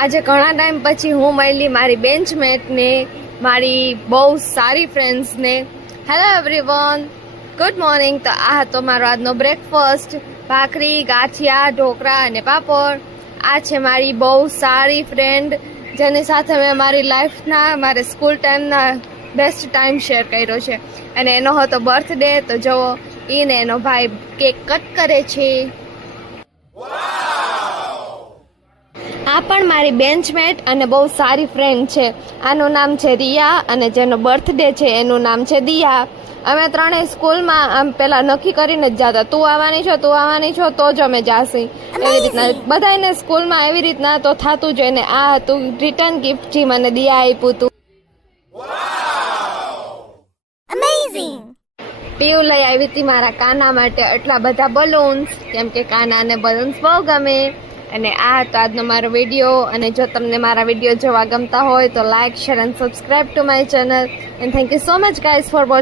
આજે ઘણા ટાઈમ પછી હું મળી મારી બેન્ચમેટને, મારી બહુ સારી ફ્રેન્ડ્સને. Hello everyone, good morning. તો આ હતો મારો આજનો બ્રેકફાસ્ટ, ભાખરી, ગાંઠિયા, ઢોકળા અને પાપડ. આ છે મારી બહુ સારી ફ્રેન્ડ, જેની સાથે મેં મારી લાઈફના, મારે સ્કૂલ ટાઈમના બેસ્ટ ટાઈમ શેર કર્યો છે. અને એનો હતો બર્થડે. તો જુઓ, એને એનો ભાઈ કેક કટ કરે છે. આ પણ મારી બેન્ચમેટ અને બહુ સારી ફ્રેન્ડ છે. આનું નામ છે રિયા અને જેનો બર્થડે છે એનું નામ છે દિયા. અમે ત્રણેય સ્કૂલમાં આમ પેલા નક્કી કરીને જ જતા, તું આવવાની છો, તું આવવાની છો, તો જ અમે જાસી. એવી રીતના બધાને સ્કૂલમાં એવી રીતના તો થતું જ. એને આ હતું રિટર્ન ગિફ્ટ જે મને દિયા આપ્યું હતું. પીયુ લઈ આવી હતી મારા કાના માટે એટલા બધા બલૂન્સ, કેમ કે કાનાને બલૂન્સ બહુ ગમે. અને આ હતો આજનો મારો વિડીયો. અને જો તમને મારા વિડીયો જોવા ગમતા હોય તો like, share and subscribe to my channel. And thank you so much guys for watching.